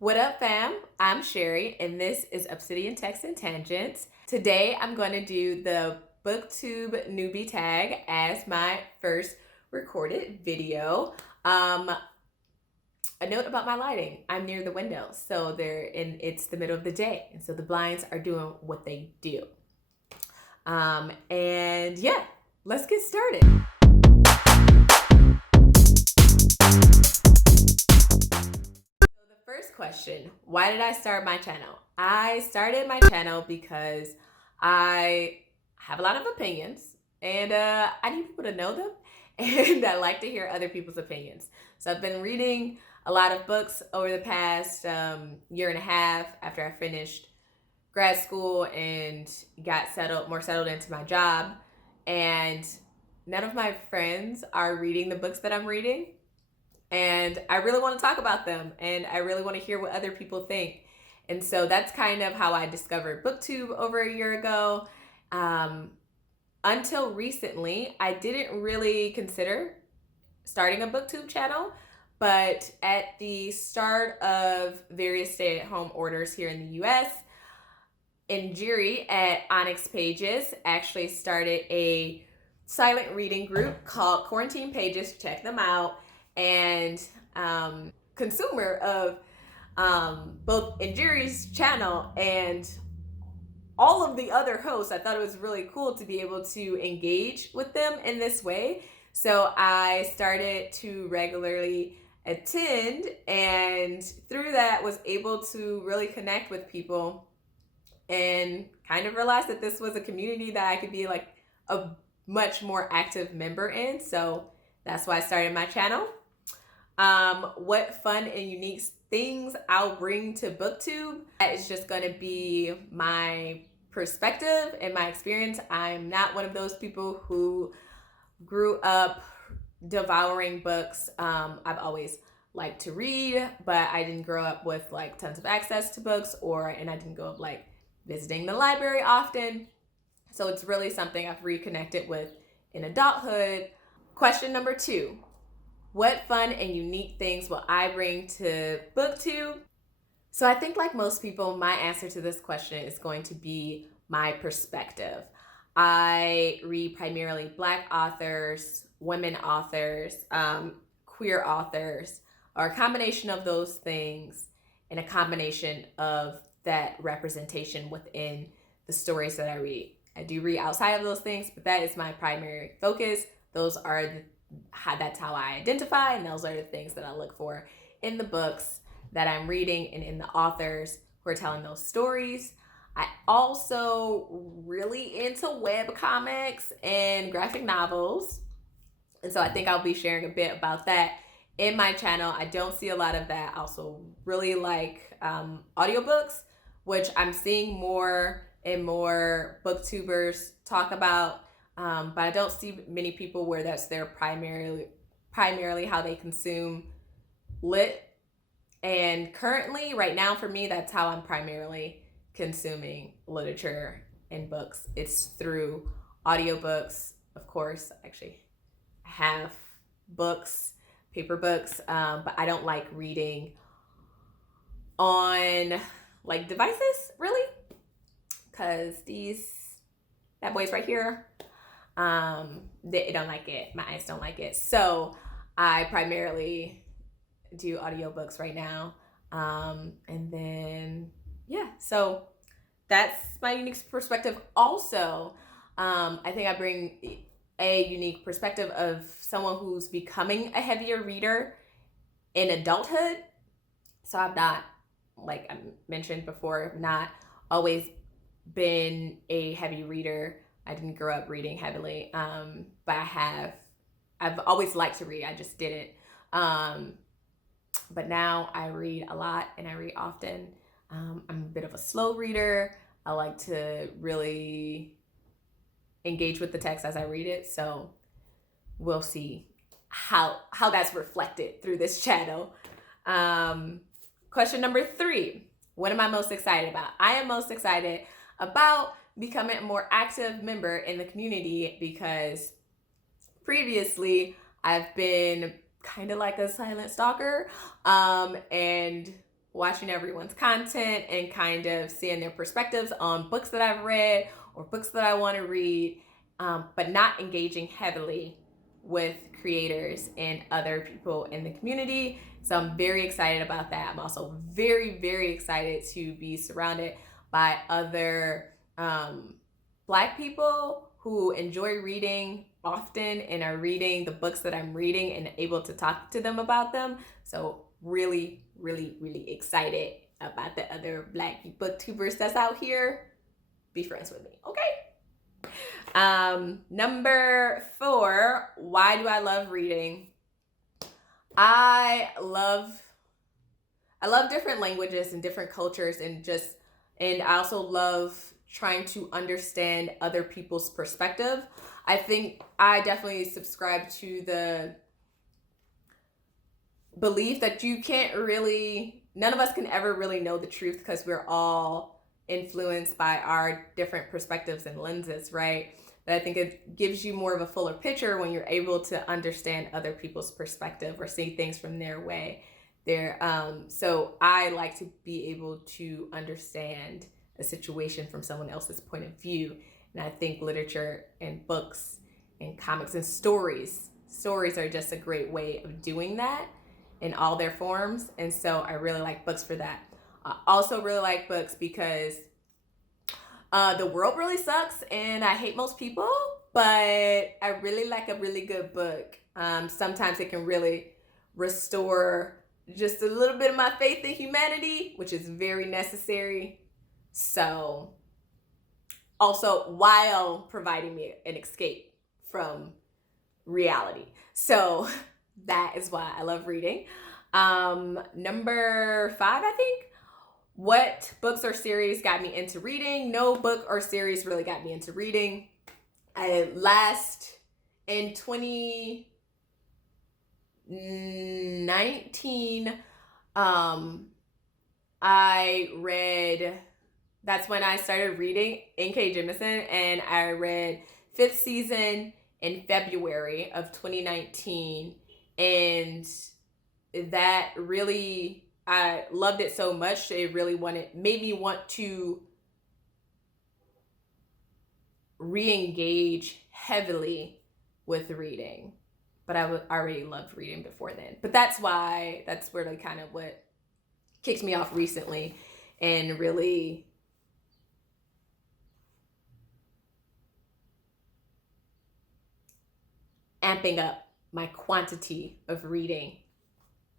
What up, fam? I'm Sherry, and this is Obsidian Text and Tangents. Today, I'm going to do the Booktube Newbie tag as my first recorded video. A note about my lighting: I'm near the window, so it's the middle of the day, and so the blinds are doing what they do. And yeah, let's get started. First question, why did I start my channel? I started my channel because I have a lot of opinions and I need people to know them, and I like to hear other people's opinions. So I've been reading a lot of books over the past year and a half after I finished grad school and got more settled into my job, and none of my friends are reading the books that I'm reading. And I really want to talk about them, and I really want to hear what other people think. And so that's kind of how I discovered Booktube over a year ago. Until recently, I didn't really consider starting a Booktube channel, but at the start of various stay-at-home orders here in the US, Njiri at ONYX Pages actually started a silent reading group called Quarantine Pages. Check them out. And consumer of both Njiri's channel and all of the other hosts, I thought it was really cool to be able to engage with them in this way. So I started to regularly attend, and through that was able to really connect with people and kind of realize that this was a community that I could be like a much more active member in. So that's why I started my channel. What fun and unique things I'll bring to Booktube, that is just going to be my perspective and my experience. I'm not one of those people who grew up devouring books. I've always liked to read, but I didn't grow up with like tons of access to books, and I didn't grow up like visiting the library often. So it's really something I've reconnected with in adulthood. Question number 2. What fun and unique things will I bring to Booktube? So I think, like most people, my answer to this question is going to be my perspective. I read primarily Black authors, women authors, queer authors, or a combination of those things, and a combination of that representation within the stories that I read. I do read outside of those things, but that is my primary focus. That's how I identify, and those are the things that I look for in the books that I'm reading and in the authors who are telling those stories. I also really into web comics and graphic novels, and so I think I'll be sharing a bit about that in my channel. I don't see a lot of that. I also really like audiobooks, which I'm seeing more and more booktubers talk about. But I don't see many people where that's their primarily how they consume lit. And currently, right now, for me, that's how I'm primarily consuming literature and books. It's through audiobooks, of course. Actually, I have books, paper books, but I don't like reading on like devices, really, because that boy's right here. They don't like it. My eyes don't like it. So I primarily do audiobooks right now. And then, yeah, so that's my unique perspective. Also, I think I bring a unique perspective of someone who's becoming a heavier reader in adulthood. So I've not, like I mentioned before, not always been a heavy reader. I didn't grow up reading heavily, but I've always liked to read. I just didn't. But now I read a lot and I read often. I'm a bit of a slow reader. I like to really engage with the text as I read it. So we'll see how that's reflected through this channel. Question number 3. What am I most excited about? I am most excited about becoming a more active member in the community, because previously I've been kind of like a silent stalker, and watching everyone's content and kind of seeing their perspectives on books that I've read or books that I want to read, but not engaging heavily with creators and other people in the community. So I'm very excited about that. I'm also very, very excited to be surrounded by other Black people who enjoy reading often and are reading the books that I'm reading and able to talk to them about them. So really, really, really excited about the other Black booktubers that's out here. Be friends with me, okay? Number 4, why do I love reading? I love different languages and different cultures, and I also love trying to understand other people's perspective. I think I definitely subscribe to the belief that none of us can ever really know the truth because we're all influenced by our different perspectives and lenses, right? But I think it gives you more of a fuller picture when you're able to understand other people's perspective or see things from their way. So I like to be able to understand a situation from someone else's point of view. And I think literature and books and comics and stories are just a great way of doing that in all their forms. And so I really like books for that. I also really like books because the world really sucks and I hate most people, but I really like a really good book. Sometimes it can really restore just a little bit of my faith in humanity, which is very necessary. So also while providing me an escape from reality. So that is why I love reading. Number 5, I think. What books or series got me into reading? No book or series really got me into reading. In 2019, that's when I started reading N.K. Jemisin, and I read 5th season in February of 2019, and that really, I loved it so much. It really made me want to re-engage heavily with reading, but I already loved reading before then. But that's really kind of what kicked me off recently and really amping up my quantity of reading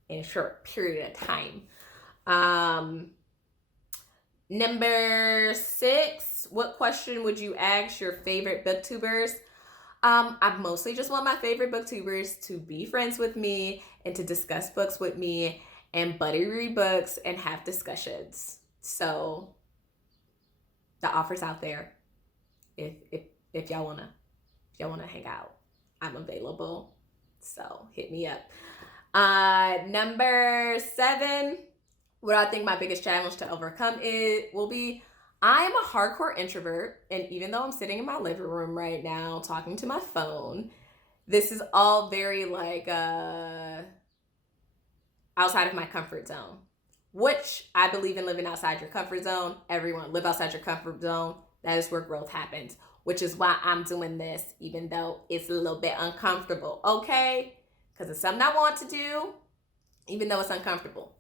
in a short period of time. Number 6, what question would you ask your favorite booktubers? I mostly just want my favorite booktubers to be friends with me and to discuss books with me and buddy read books and have discussions. So the offer's out there. If y'all wanna hang out, I'm available. So hit me up. Number 7, what I think my biggest challenge to overcome will be, I am a hardcore introvert, and even though I'm sitting in my living room right now talking to my phone, this is all very outside of my comfort zone, which I believe in living outside your comfort zone. Everyone live outside your comfort zone. That is where growth happens, which is why I'm doing this, even though it's a little bit uncomfortable, okay? Because it's something I want to do, even though it's uncomfortable.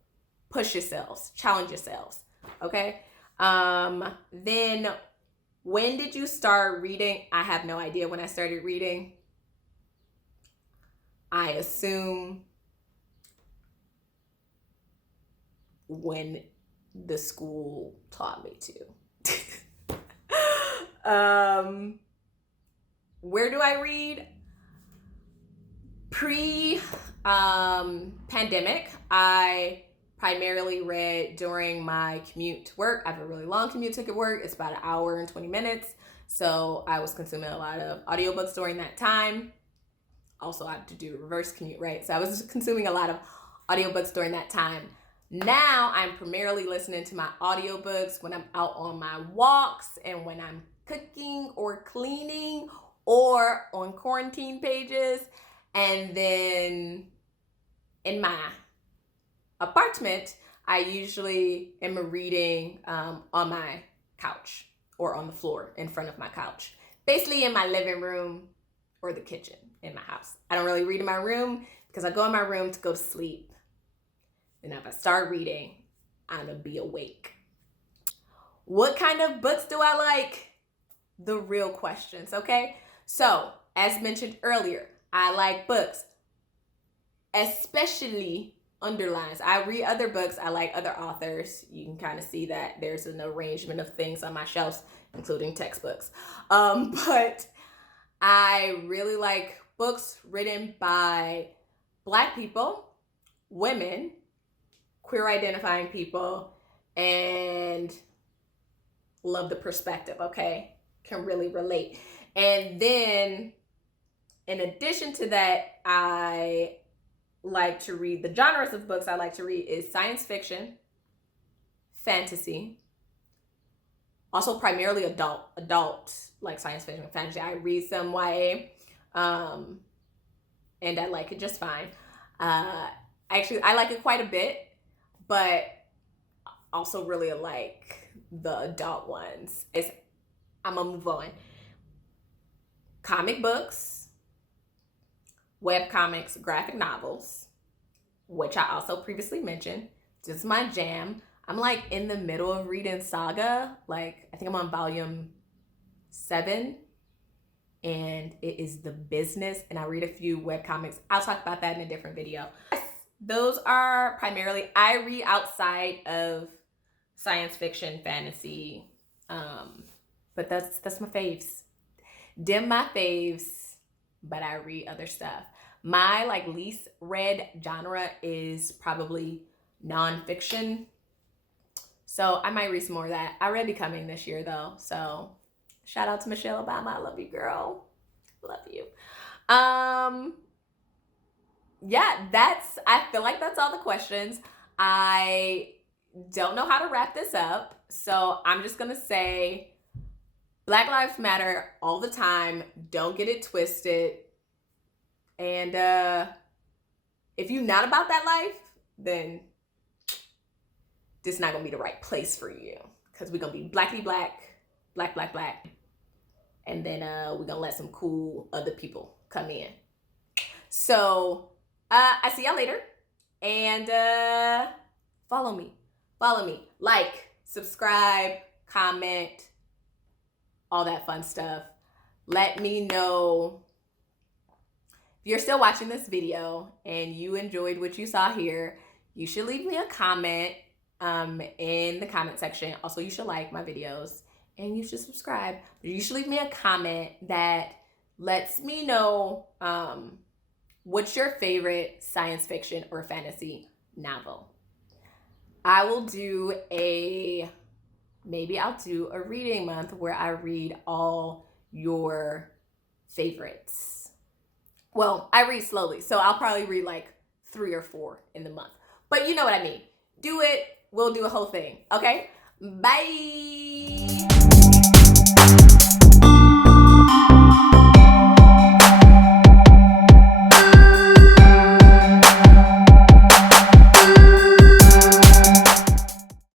Push yourselves, challenge yourselves, okay? Then when did you start reading? I have no idea when I started reading. I assume when the school taught me to. Where do I read? Pre-pandemic, I primarily read during my commute to work. I have a really long commute to work. It's about an hour and 20 minutes. So I was consuming a lot of audiobooks during that time. Also, I had to do a reverse commute, right? So I was consuming a lot of audiobooks during that time. Now I'm primarily listening to my audiobooks when I'm out on my walks and when I'm cooking or cleaning or on quarantine pages. And then in my apartment, I usually am reading on my couch or on the floor in front of my couch. Basically in my living room or the kitchen in my house. I don't really read in my room because I go in my room to go to sleep. And if I start reading, I'm gonna be awake. What kind of books do I like? The real questions, okay? So, as mentioned earlier, I like books, especially underlines. I read other books. I like other authors. You can kind of see that there's an arrangement of things on my shelves, including textbooks. But I really like books written by Black people, women, queer identifying people, and love the perspective, okay? Can really relate. And then in addition to that, I like to read, the genres of books I like to read is science fiction, fantasy, also primarily adult like science fiction and fantasy. I read some YA, and I like it just fine. Actually, I like it quite a bit, but also really like the adult ones. I'm gonna move on. Comic books, web comics, graphic novels, which I also previously mentioned. This is my jam. I'm like in the middle of reading Saga. Like I think I'm on volume 7, and it is the business. And I read a few web comics. I'll talk about that in a different video. Those are primarily, I read outside of science fiction, fantasy, but that's my faves. Dim my faves, but I read other stuff. My like least read genre is probably nonfiction. So I might read some more of that. I read Becoming this year though. So shout out to Michelle Obama. I love you, girl. Love you. Yeah, I feel like that's all the questions. I don't know how to wrap this up. So I'm just gonna say Black Lives Matter all the time. Don't get it twisted. And if you're not about that life, then this is not gonna be the right place for you. Because we're gonna be blackly black, black, black, black. And then we're gonna let some cool other people come in. So I see y'all later. And follow me. Like, subscribe, comment, all that fun stuff. Let me know if you're still watching this video and you enjoyed what you saw here. You should leave me a comment in the comment section. Also, you should like my videos and you should subscribe. You should leave me a comment that lets me know what's your favorite science fiction or fantasy novel. I will do maybe I'll do a reading month where I read all your favorites. Well, I read slowly, so I'll probably read like 3 or 4 in the month. But you know what I mean. Do it. We'll do a whole thing. Okay? Bye.